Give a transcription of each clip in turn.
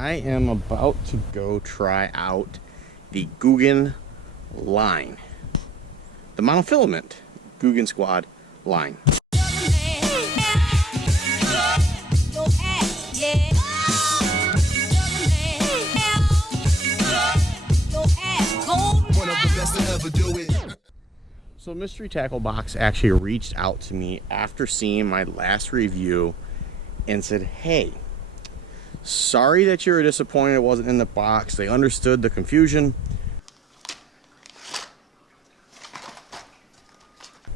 I am about to go try out the Googan line, the monofilament Googan Squad line. So Mystery Tackle Box actually reached out to me after seeing my last review and said, hey, sorry that you were disappointed it wasn't in the box. They understood the confusion.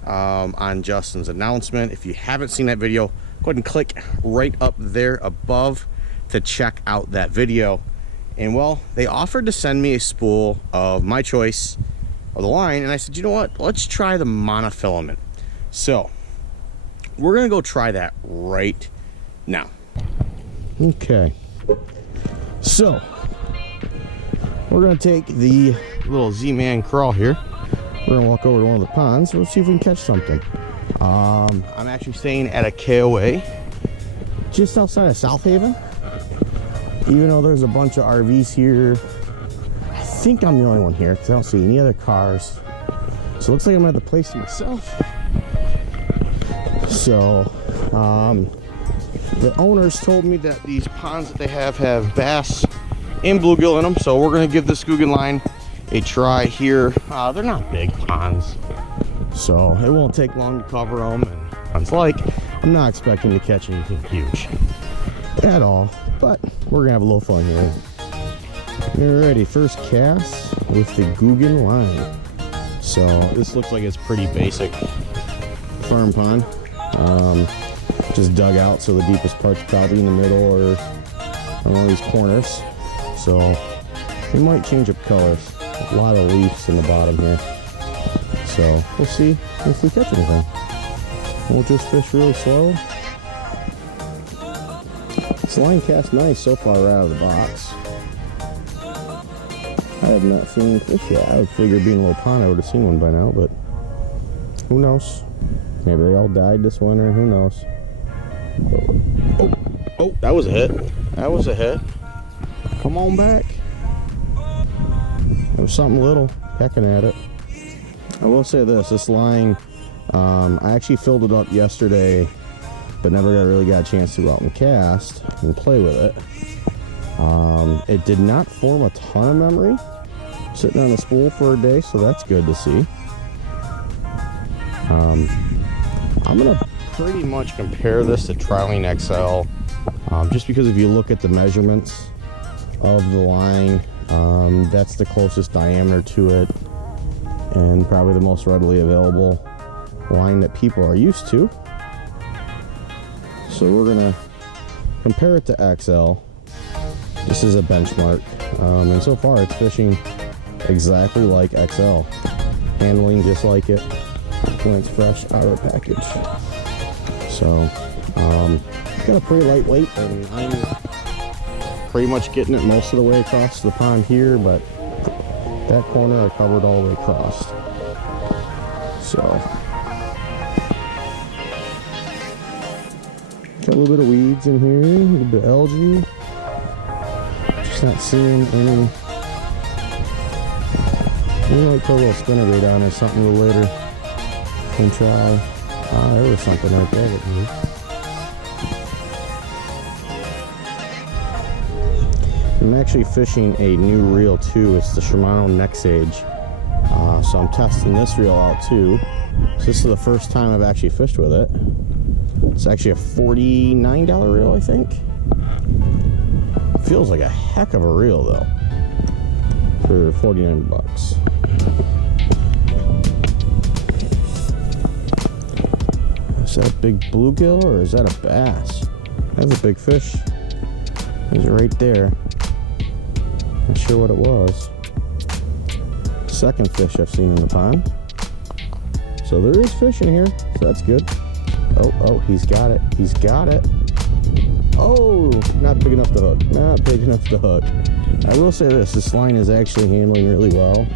On Justin's announcement. If you haven't seen that video, go ahead and click right up there above to check out that video. And well, they offered to send me a spool of my choice of the line, and I said, you know what, let's try the monofilament. So we're gonna go try that right now. Okay, so we're gonna take the little Z-Man crawl here. We're gonna walk over to one of the ponds. We'll see if we can catch something. I'm actually staying at a KOA just outside of South Haven. Even though there's a bunch of RVs here, I think I'm the only one here because I don't see any other cars. So it looks like I'm at the place to myself. So the owners told me that these ponds that they have bass and bluegill in them. So we're gonna give this Googan line a try here. They're not big ponds, so it won't take long to cover them. And it's like, I'm not expecting to catch anything huge at all, but we're gonna have a little fun here. Alrighty, first cast with the Googan line. So this looks like it's pretty basic farm pond. Just dug out, so the deepest part's probably in the middle or on one of these corners. So it might change up colors. A lot of leaves in the bottom here, so we'll see if we catch anything. We'll just fish really slow. This line cast nice so far right out of the box. I have not seen any fish yet. I would figure being a little pond I would have seen one by now, but who knows? Maybe they all died this winter, who knows? Oh, that was a hit. That was a hit. Come on back. It was something little pecking at it. I will say this line, I actually filled it up yesterday, but never really got a chance to go out and cast and play with it. It did not form a ton of memory sitting on the spool for a day, so that's good to see. I'm gonna pretty much compare this to Trilene XL, just because if you look at the measurements of the line, that's the closest diameter to it and probably the most readily available line that people are used to. So we're gonna compare it to XL. This is a benchmark, and so far it's fishing exactly like XL, handling just like it when it's fresh out of the package. So got a pretty lightweight, and I'm pretty much getting it most of the way across the pond here, but that corner I covered all the way across. So got a little bit of weeds in here, a little bit of algae. Just not seeing any. We might put a little spinnerbait on or something a little later and try. There was something right there. I'm actually fishing a new reel too. It's the Shimano Next Age. So I'm testing this reel out too. So this is the first time I've actually fished with it. It's actually a $49 reel, I think. Feels like a heck of a reel though for 49 bucks. Is that a big bluegill or is that a bass? That's a big fish. There's it right there. Not sure what it was. Second fish I've seen in the pond. So there is fish in here, so that's good. Oh, he's got it. He's got it. Oh, not big enough to hook. Not big enough to hook. I will say this line is actually handling really well.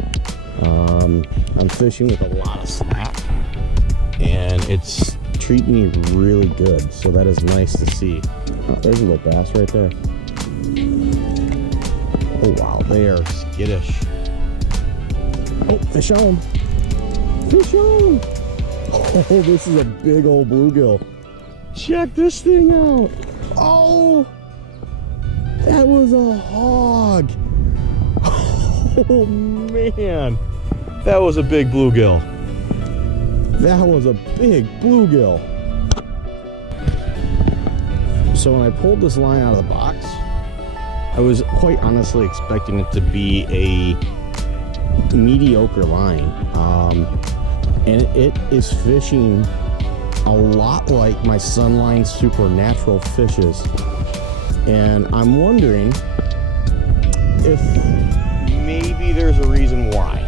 I'm fishing with a lot of slack, and it's treating me really good, so that is nice to see. Oh, there's a little bass right there. Oh wow, they are skittish. Oh, fish on. Fish on. Oh, this is a big old bluegill. Check this thing out. Oh, that was a hog. Oh man, that was a big bluegill. That was a big bluegill. So when I pulled this line out of the box, I was quite honestly expecting it to be a mediocre line. And it is fishing a lot like my Sunline Supernatural fishes. And I'm wondering if maybe there's a reason why.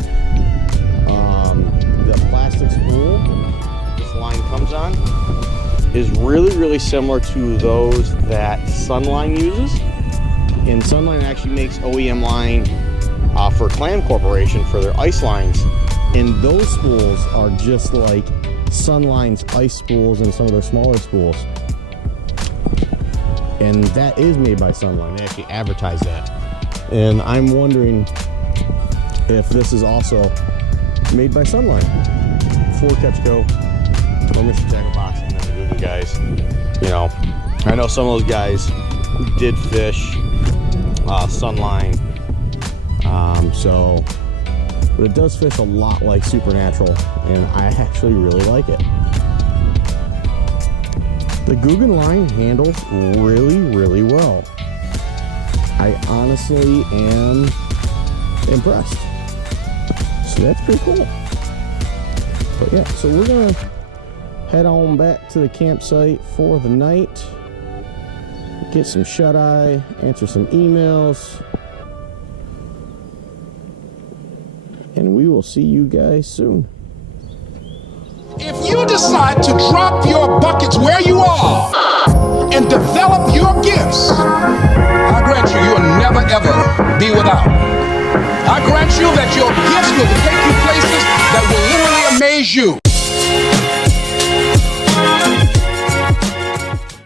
The plastic spool this line comes on is really similar to those that Sunline uses. And Sunline actually makes OEM line for Clam Corporation for their ice lines. And those spools are just like Sunline's ice spools and some of their smaller spools. And that is made by Sunline. They actually advertise that. And I'm wondering if this is also made by Sunline. For Catch Co, or Mr. Tackle Box, and then the Googan guys. You know, I know some of those guys did fish Sunline. But it does fish a lot like Supernatural, and I actually really like it. The Googan line handles really well. I honestly am impressed. So that's pretty cool. But yeah, so we're gonna head on back to the campsite for the night, get some shut-eye, answer some emails, and we will see you guys soon. If you decide to drop your buckets where you are and develop your gifts, I grant you, you will never ever be without. I grant you that your gifts will take you places that will literally amaze you.